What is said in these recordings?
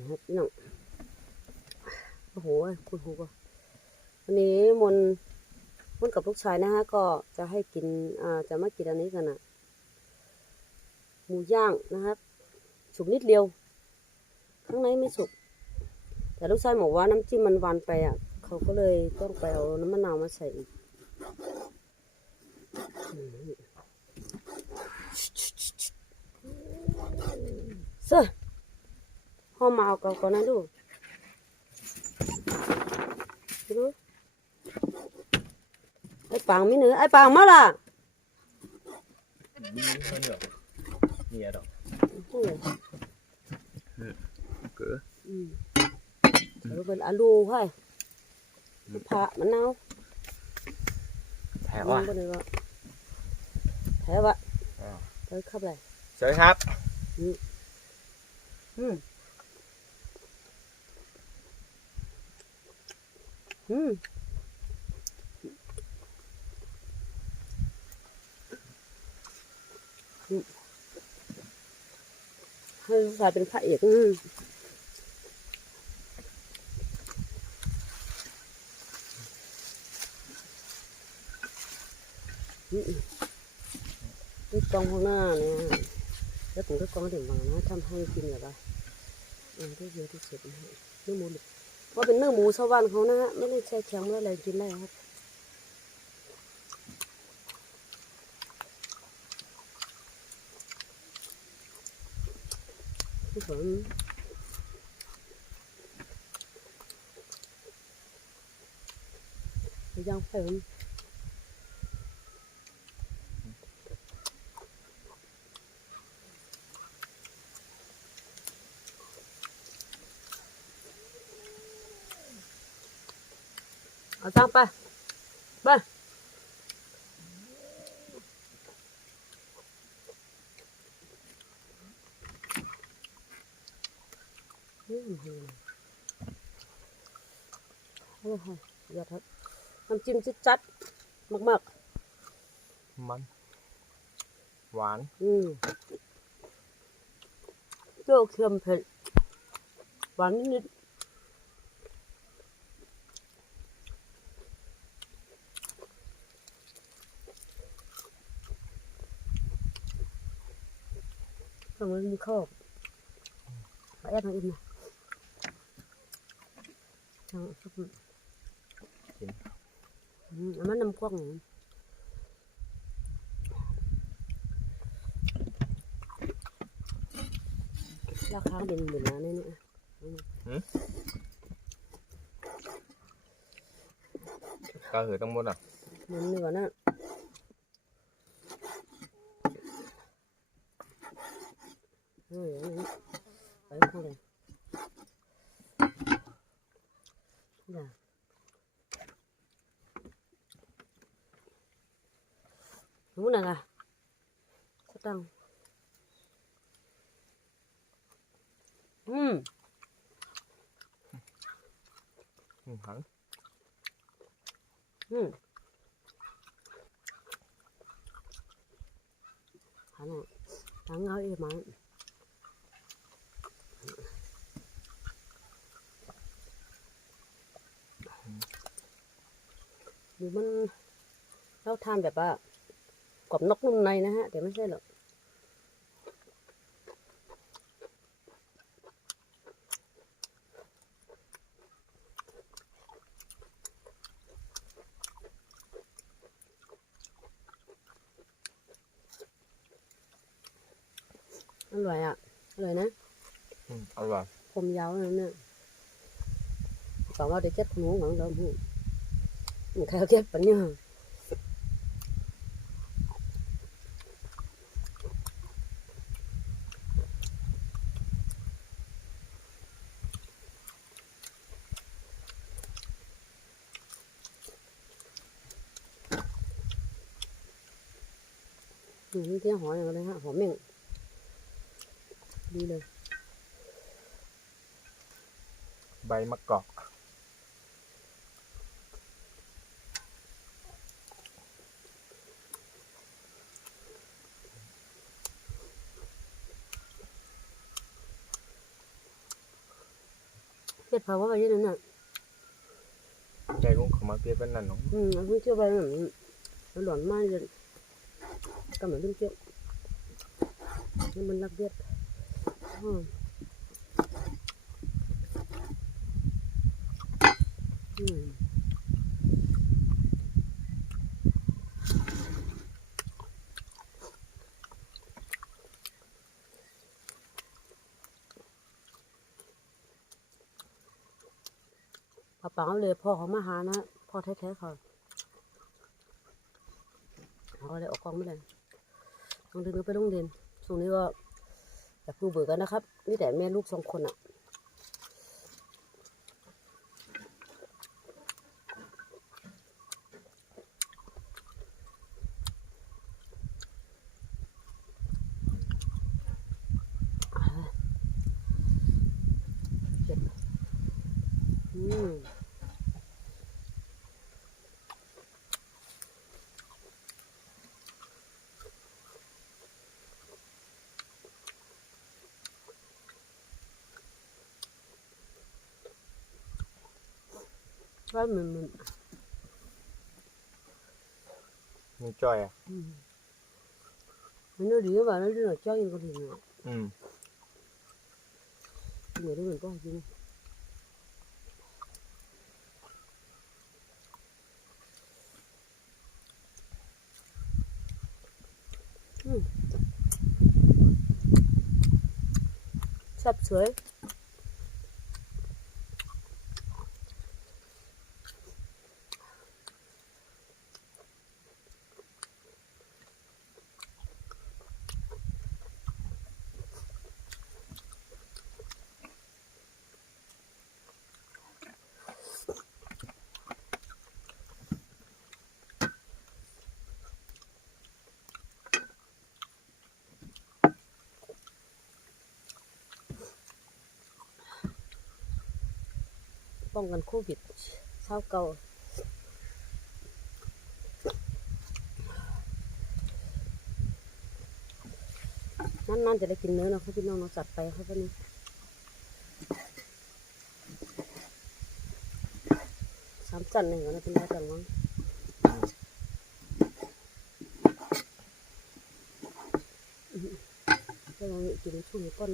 นะครับน้องโอ้โหคุณหูก็วันนี้มนมนกับลูกชายนะฮะก็จะให้กินอ่าจะมากินอันนี้กันอะหมูย่างนะครับสุกนิดเดียว ข้างในไม่สุก แต่ลูกชายบอกว่าน้ำจิ้มมันหวานไปอะ เขาก็เลยต้องไปเอาน้ำมะนาวมาใส่อีกเสื้อ ห้อมมาเอาเก่าก่อนนะดูดูไอ้ปังมิเนื้อไอ้ปังมาล่ะมีเพิ่นดอกเมียดอกโอ้ยเกืออืมเดี๋ยวเป็นอาลูให้ผ่ามะนาวแถวว่ามันบ่ได้ว่าแถวว่าอ่าเอ้ยเข้าไปเลยสวัสดีครับ อืม อืมอืมให้ลูกชายเป็นพระเอกอืมอืมลูกกองข้างหน้าเนี่ยแล้วผมก็กองเดี๋ยวมานะทำให้กินแบบว่าเออได้เยอะที่สุดนะฮะเนื้อหมูดิบ เพราะเป็นเนื้อหมูชาวบ้านเขานะฮะไม่ได้ใช้แข็งอะไรกินได้ครับพี่ฝนไปย่างไฟผม เอาจ้างไปไปอืมโอ้โหยอดครับน้ำจิ้มจิ๊ดจัดมากมัน หวานๆ อืมเปรี้ยวเค็มเผ็ดหวานนิดๆ ทำไมมีข้าวไปแอบมาอีกนะทางสักกินอืมอันนั้นน้ำกว้างหนึ่งราคาเป็นหมื่นล้านเลยเนี่ยก็คือต้องหมดอะ มันนี่กว่านั้นเฮ้ยอันนี้ไปข้างเลยอย่าหนูน่ะ ล่ะสตังค์อืมอืมหันอืมหันอะตั้งเอาอีกมั้ง หรือมันเราทานแบบว่ากรอบนอกนุ่มในนะฮะ แต่ไม่ใช่หรอกอร่อยอะ อร่อยนะ อืมอร่อยผมยาวนั่นเนี่ยบอกว่าเดี๋ยวเจ็ดหนูหลังเดิมหูมั นใครเอาเก็บปะเนี่ยอืมเที่ยวหอยอย่างไรฮะหอมเม่งดีเลย ใบมะกอก เจ็ดเผาว่าไปยังนั้นน่ะใจกุ้งเขามาเปียกเป็นนั่นเน้องอืมเอาเพิ่งเชื่อไปน่ะมันหลอนมากเลยก็เหมือนเพิ่งเชื่อนี่มันรักเบียดอืมอืม ฝังเอาเลยพ่อเขามาหานะพ่อแท้ๆเขาเขาเลยออกกองไม่ได้ลงเรียนก็ไปโรงเรียนช่วงนี้ก็อยากดูเบื่อกันนะครับนี่แต่แม่ลูกสองคนอะเจ็บ อืมว่ามันมันมีจ้อยอะอืมมัน nó đi vào nó đi nó cho những con thịt nữa อืม người đó mình có gì không Ừ. sắp sửa ป้องกันโควิดเช้าเก่านั่นๆจะได้กินเนื้อนะเขาพี่น้องเราจัดไปเขาก็นี่สามจันหนึ่งนะเป็นไรจันวังก็ลองกินช่วงก้อน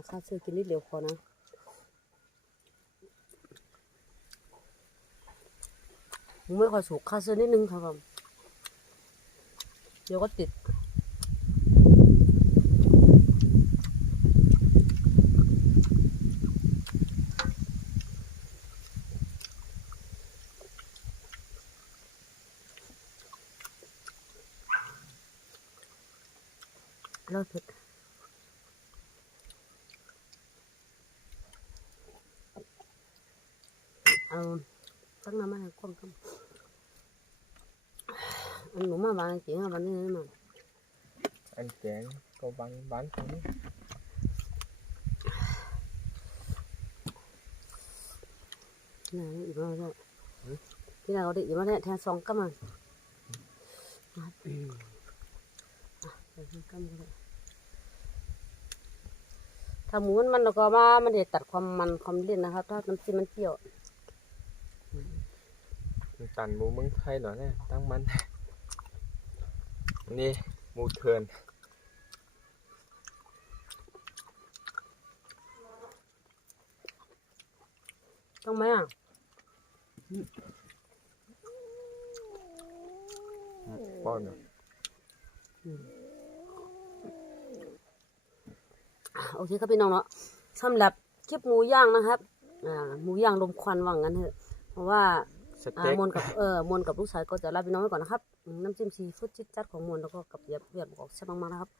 นะอยากข้าเสื้อกินนิดเดียวพอนะไม่ค่อยสุกข้าเสื้อนิดนึงครับผมเดี๋ยวก็ติด เอาตั้งน้ำมันให้กว้างกันอันหนูมาบ้านจริงอะบ้านนี้นะมันอันแกงก็บางบ้านเขานี่นี่นะอีกแล้วเนี่ยที่เราได้อีกแล้วเนี่ยแทนสองกัมมันอะอืมอะใส่สองกัมก็ได้ถ้าหมูมันมันแล้วก็มามันจะตัดความมันความเลี่ยนนะครับ ถ้าน้ำจิ้มมันเปรี้ยวมัน ตันหมูเมืองไทยเหรอเนี่ยตั้งมัน นี่หมูเทินต้องไหมอะป้อนเนาะโอเคครับพี่น้องเนาะสำหรับคลิปหมูย่างนะครับหมูย่างลมควันว่างั้นเถอะ เพราะว่า สอ่าเต็กมนกับเออมนกับลูกชายก็จะลาพี่น้องไว้ก่อนนะครับอืมน้ำจิ้มซีฟู้ดจิ๊ดจัดของมนแล้วก็กับเย็บเวียดบอกแซ่บมากๆนะครับ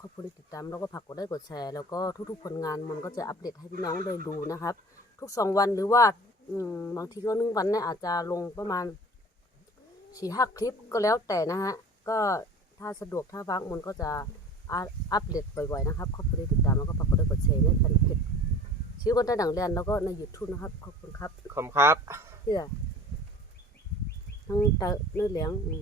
ขอบคุณที่ติดตามแล้วก็ฝากกดไลค์กดแชร์ แล้วก็ทุกๆผลงานมนก็จะอัปเดตให้พี่น้องได้ดูนะครับ ทุกสองวันหรือว่าอืมบางทีก็หนึ่งวันเนี่ยอาจจะลงประมาณสี่ห้าคลิปก็แล้วแต่นะฮะก็ถ้าสะดวกถ้าว่างมนก็จะอัพอัปเดตบ่อยๆนะครับขอบคุณที่ติดตามแล้วก็ฝากกดไลค์กดแชร์ในแฟนเพจชื่อคนใต้ดังเรียนแล้วก็ในยูทูบนะครับขอบคุณครับ ขอบคุณครับ เพื่อ ทั้งเตอะเนื้อเหลืองอืม